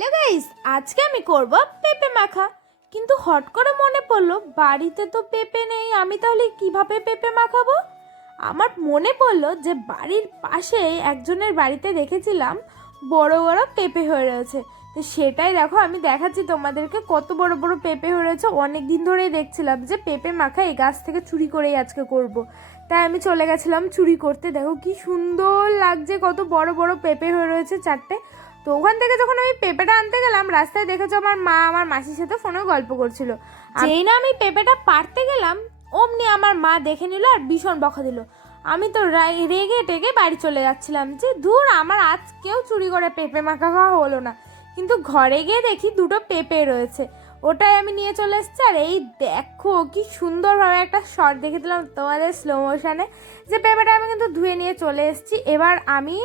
Hello guys, আজকে আমি করব পেঁপে মাখা। কিন্তু হট করে মনে পড়ল, বাড়িতে তো পেঁপে নেই, আমি তাহলে কীভাবে পেঁপে মাখাবো? আমার মনে পড়ল যে বাড়ির পাশে একজনের বাড়িতে দেখেছিলাম বড় বড় পেঁপে হয়ে রয়েছে। তো সেটাই দেখো, আমি দেখাচ্ছি তোমাদেরকে কত বড় বড় পেঁপে হয়ে রয়েছে। অনেক দিন ধরেই দেখছিলাম যে পেঁপে মাখা এই গাছ থেকে চুরি করেই আজকে করব। তাই আমি চলে গেছিলাম চুরি করতে। দেখো কি সুন্দর লাগছে, কত বড় বড় পেঁপে হয়ে রয়েছে চারটে। তো ওখান থেকে যখন আমি পেঁপেটা আনতে গেলাম, রাস্তায় দেখেছ আমার মা আমার মাসির সাথে ফোনে গল্প করছিল। যেই না আমি পেঁপেটা পারতে গেলাম, অমনি আমার মা দেখে নিল আর ভীষণ বকা দিল। আমি তো রেগে টেগে বাড়ি চলে যাচ্ছিলাম যে দূর আমার আজকেও চুরি করে পেঁপে মাখা খাওয়া হলো না। কিন্তু ঘরে গিয়ে দেখি দুটো পেঁপে রয়েছে। ওটাই আমি নিয়ে চলে এসেছি, আর এই দেখো কি সুন্দরভাবে একটা শট দেখে দিলাম তোমাদের স্লো মোশনে যে পেঁপেটা আমি কিন্তু ধুয়ে নিয়ে চলে এসেছি। এবার আমি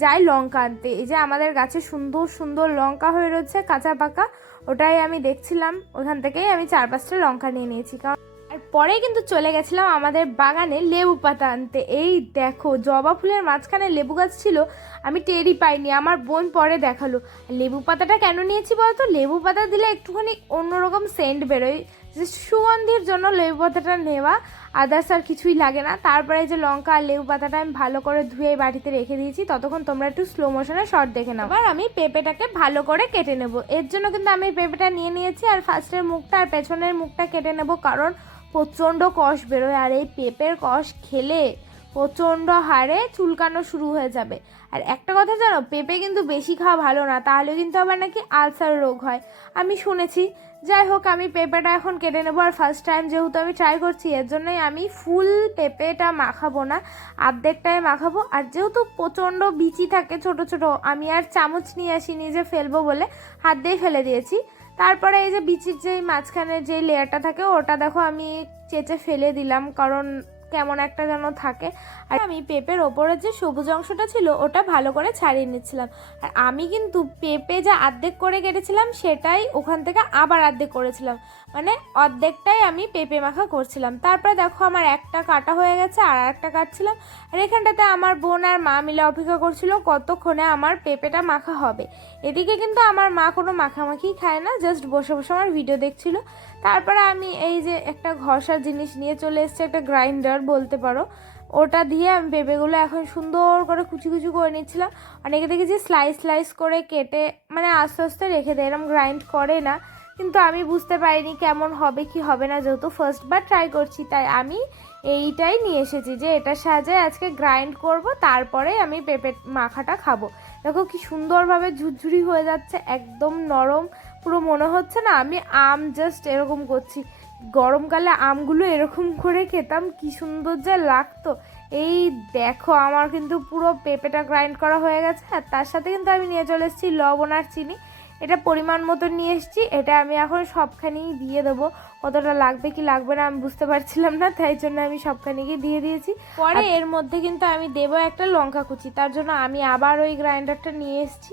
যাই লঙ্কা আনতে। এই যে আমাদের গাছে সুন্দর সুন্দর লঙ্কা হয়ে রয়েছে, কাঁচা পাকা। ওটাই আমি দেখছিলাম। ওখান থেকেই আমি চার পাঁচটা লঙ্কা নিয়ে নিয়েছি। কারণ পরে কিন্তু চলে গেছিলাম আমাদের বাগানে লেবু পাতা আনতে। এই দেখো, জবা ফুলের মাঝখানে লেবু গাছ ছিল, আমি টেরই পাইনি, আমার বোন পরে দেখাল। লেবু পাতাটা কেন নিয়েছি বলতো? লেবু পাতা দিলে একটুখানি অন্যরকম সেন্ট বেরোয়। যে সুগন্ধির জন্য লেবু পাতাটা নেওয়া আদার্স আর কিছুই লাগে না। তারপরে যে লঙ্কা আর লেবু পাতাটা আমি ভালো করে ধুয়ে বাটিতে রেখে দিয়েছি। ততক্ষণ তোমরা একটু স্লো মোশনে শর্ট দেখে নাও। এবার আমি পেঁপেটাকে ভালো করে কেটে নেব। এর জন্য কিন্তু আমি পেঁপেটা নিয়ে নিয়েছি, আর ফার্স্টের মুখটা আর পেছনের মুখটা কেটে নেব, কারণ প্রচণ্ড কষ বেরোয় আর এই পেঁপের কষ খেলে প্রচণ্ড হারে চুলকানো শুরু হয়ে যাবে। আর একটা কথা জানো, পেঁপে কিন্তু বেশি খাওয়া ভালো না তাহলে কিন্তু আবার নাকি আলসার রোগ হয়। আমি শুনেছি, যাই হোক আমি পেঁপেটা এখন কেটে নেব আর ফার্স্ট টাইম যেহেতু আমি ট্রাই করছি, এর জন্যই আমি ফুল পেঁপেটা মাখাবো না, আর্ধেকটাই মাখাবো। আর যেহেতু প্রচণ্ড বিচি থাকে ছোট ছোট, আমি আর চামচ নিয়ে আসিনি যে ফেলব বলে, হাত দিয়ে ফেলে দিয়েছি। তারপরে এই যে বিচির যে মাঝখানে যে লেয়ারটা থাকে, ওটা দেখো আমি চেঁচে ফেলে দিলাম, কারণ কেমন একটা যেন থাকে। আর আমি পেঁপের ওপরের যে সবুজ অংশটা ছিল, ওটা ভালো করে ছাড়িয়ে নিচ্ছিলাম। আর আমি কিন্তু পেঁপে যা অর্ধেক করে কেটেছিলাম, সেটাই ওখান থেকে আবার অর্ধেক করেছিলাম। মানে অর্ধেকটাই আমি পেঁপে মাখা করছিলাম। তারপরে দেখো আমার একটা কাটা হয়ে গেছে, আর একটা কাটছিলাম। আর এখানটাতে আমার বোন আর মা মিলে অপেক্ষা করছিল কতক্ষণে আমার পেঁপেটা মাখা হবে। এদিকে কিন্তু আমার মা কোনো মাখামাখি খায় না জাস্ট বসে বসে আমার ভিডিও দেখছিল। তারপরে আমি এই যে একটা ঘষার জিনিস নিয়ে চলে এসেছি, একটা গ্রাইন্ডার বলতে পারো। ওটা দিয়ে আমি পেঁপেগুলো এখন সুন্দর করে কুচি কুচি করে নিচ্ছিলাম। অনেকে দেখেছি স্লাইস স্লাইস করে কেটে মানে আস্তে আস্তে রেখে দেয়, এরম গ্রাইন্ড করে না। কিন্তু আমি বুঝতে পারিনি কেমন হবে, কি হবে না, যেহেতু ফার্স্ট বার ট্রাই করছি। তাই আমি এইটাই নিয়ে এসেছি যে এটার সাহায্যে আজকে গ্রাইন্ড করব, তারপরে আমি পেঁপে মাখাটা খাব। দেখো কি সুন্দরভাবে ঝুরঝুরি হয়ে যাচ্ছে, একদম নরম, পুরো মনে হচ্ছে না আমি আম জাস্ট এরকম করছি। গরমকালে আমগুলো এরকম করে খেতাম কি সুন্দর যে লাগতো। এই দেখো আমার কিন্তু পুরো পেঁপেটা গ্রাইন্ড করা হয়ে গেছে আর তার সাথে কিন্তু আমি নিয়ে চলে এসেছি লবণ আর চিনি। এটা পরিমাণ মতো নিয়ে এসেছি এটা আমি এখন সবখানেই দিয়ে দেবো। কতটা লাগবে কি লাগবে না আমি বুঝতে পারছিলাম না তাই জন্য আমি সবখানেকে দিয়ে দিয়েছি। পরে এর মধ্যে কিন্তু আমি দেবো একটা লঙ্কা কুচি তার জন্য আমি আবার ওই গ্রাইন্ডারটা নিয়ে এসেছি।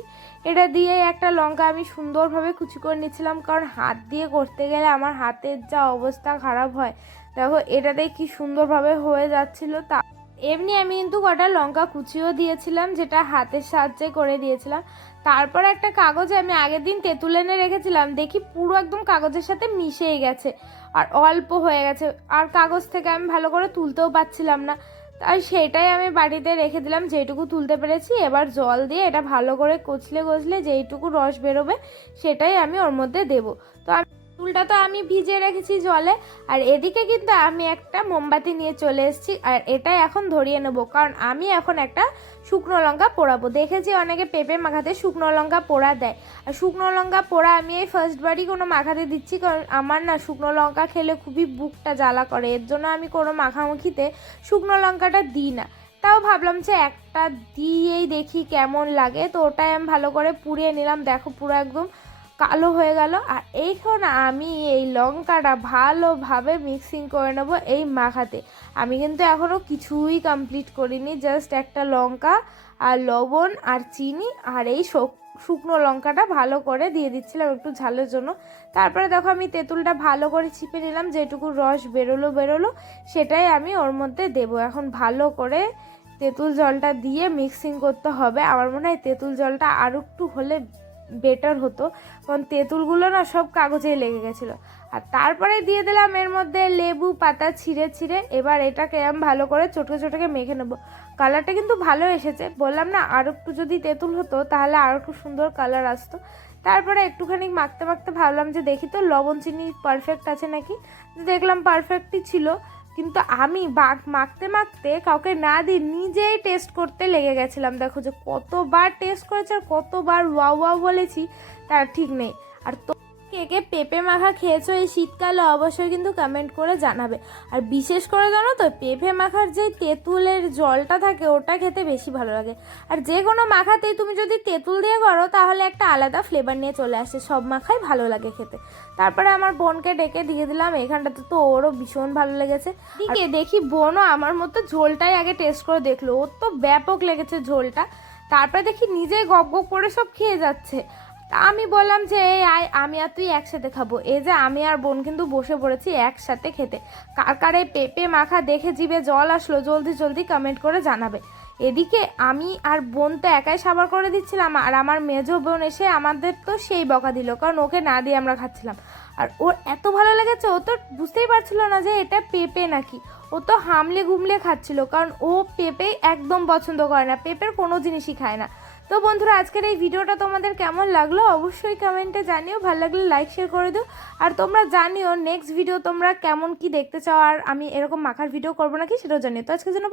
এটা দিয়ে একটা লঙ্কা আমি সুন্দরভাবে কুচি করে নিচ্ছিলাম কারণ হাত দিয়ে করতে গেলে আমার হাতের যা অবস্থা খারাপ হয়। দেখো এটাতে কি সুন্দরভাবে হয়ে যাচ্ছিল তা এমনি আমি কিন্তু কটা লঙ্কা কুচিও দিয়েছিলাম, যেটা হাতের সাহায্যে করে দিয়েছিলাম। তারপর একটা কাগজে আমি আগের দিন তেঁতুল এনে রেখেছিলাম, দেখি পুরো একদম কাগজের সাথে মিশেই গেছে, আর অল্প হয়ে গেছে। আর কাগজ থেকে আমি ভালো করে তুলতেও পারছিলাম না। তাই সেটাই আমি বাড়িতে রেখে দিলাম, যেটুকু তুলতে পেরেছি। এবার জল দিয়ে এটা ভালো করে কচলে কচলে যেইটুকু রস বেরোবে, সেটাই আমি ওর মধ্যে দেবো। তো চুলটা তো আমি ভিজিয়ে রেখেছি জলে, আর এদিকে কিন্তু আমি একটা মোমবাতি নিয়ে চলে এসেছি, আর এটাই এখন ধরিয়ে নেব, কারণ আমি এখন একটা শুকনো লঙ্কা পোড়াবো। দেখেছি অনেকে পেঁপে মাখাতে শুকনো লঙ্কা পোড়া দেয়, আর শুকনো লঙ্কা পোড়া আমি এই ফার্স্ট বারই কোনো মাখাতে দিচ্ছি, কারণ আমার না শুকনো লঙ্কা খেলে খুবই বুকটা জ্বালা করে, এর জন্য আমি কোনো মাখামাখিতে শুকনো লঙ্কাটা দিই না। তাও ভাবলাম যে একটা দিয়েই দেখি কেমন লাগে, তো ওটাই আমি ভালো করে পুড়িয়ে নিলাম, দেখো পুরো একদম কালো হয়ে গেল। আর এইখন আমি এই লঙ্কাটা ভালোভাবে মিক্সিং করে নেব এই মাখাতে। আমি কিন্তু এখনও কিছুই কমপ্লিট করিনি জাস্ট একটা লঙ্কা, আর লবণ, আর চিনি, আর এই শক- শুকনো লঙ্কাটা ভালো করে দিয়ে দিচ্ছিলাম একটু ঝালের জন্য। তারপরে দেখো আমি তেঁতুলটা ভালো করে চিপে নিলাম, যেটুকু রস বেরোলো বেরোলো, সেটাই আমি ওর মধ্যে দেবো। এখন ভালো করে তেঁতুল জলটা দিয়ে মিক্সিং করতে হবে। আমার মনে হয় তেঁতুল জলটা আরও একটু হলে বেটার হতো। কারণ তেঁতুলগুলো না সব কাগজেই লেগে গেছিল। আর তারপরে দিয়ে দিলাম এর মধ্যে লেবু, পাতা, ছিঁড়ে ছিঁড়ে। এবার এটাকে আমি ভালো করে চটকে চটকে মেখে নেব। কালারটা কিন্তু ভালো এসেছে। বললাম না, আর একটু যদি তেঁতুল হতো, তাহলে আর একটু সুন্দর কালার আসতো। তারপরে একটুখানি মাখতে মাখতে ভাবলাম যে, দেখি তো লবণ চিনি পারফেক্ট আছে নাকি? দেখলাম পারফেক্টই ছিল। কিন্তু আমি মাখতে মাখতে কাউকে না দিয়ে নিজেই টেস্ট করতে লেগে গেছিলাম। দেখো যে কতবার টেস্ট করেছে আর কতবার ওয়া ওয়া বলেছি, তার ঠিক নেই। আর তো কে কে পেঁপে মাখা খেয়েছো এই শীতকালে অবশ্যই কিন্তু কমেন্ট করে জানাবে। আর বিশেষ করে জানো তো পেঁপে মাখার যে তেঁতুলের জলটা থাকে ওটা খেতে বেশি ভালো লাগে। আর যে কোনো মাখাতেই তুমি যদি তেঁতুল দিয়ে করো তাহলে একটা আলাদা ফ্লেভার নিয়ে চলে আসে সব মাখাই ভালো লাগে খেতে। তারপরে আমার বোনকে ডেকে দিয়ে দিলাম এখানটাতে তো ওরও ভীষণ ভালো লেগেছে। দিকে দেখি বোনও আমার মতো ঝোলটাই আগে টেস্ট করে দেখল ওর তো ব্যাপক লেগেছে ঝোলটা। তারপরে দেখি নিজেই গপ গপ করে সব খেয়ে যাচ্ছে। তা আমি বললাম যে, এই, আয়, আমি আর তুই একসাথে খাব। এই যে আমি আর বোন কিন্তু বসে পড়েছি একসাথে খেতে। কার কার এই পেঁপে মাখা দেখে জিভে জল আসলো, জলদি জলদি কমেন্ট করে জানাবে। এদিকে আমি আর বোন তো একাই সাবার করে দিচ্ছিলাম, আর আমার মেজো বোন এসে আমাদের তো সেই বকা দিল, কারণ ওকে না দিয়ে আমরা খাচ্ছিলাম। আর ওর এত ভালো লেগেছে, ও তো বুঝতেই পারছিল না যে এটা পেঁপে নাকি। ও তো হামলে ঘুমলে খাচ্ছিল, কারণ ও পেঁপে একদম পছন্দ করে না, পেঁপের কোনো জিনিসই খায় না। তো বন্ধুরা, আজকের এই ভিডিওটা তোমাদের কেমন লাগল অবশ্যই কমেন্টে জানিও। ভালো লাগলে লাইক শেয়ার করে দিও। আর তোমরা জানিও নেক্সট ভিডিও তোমরা কেমন কি দেখতে চাও, আর আমি এরকম মাখার ভিডিও করব নাকি সেটাও জানিও। তো আজকের জন্য.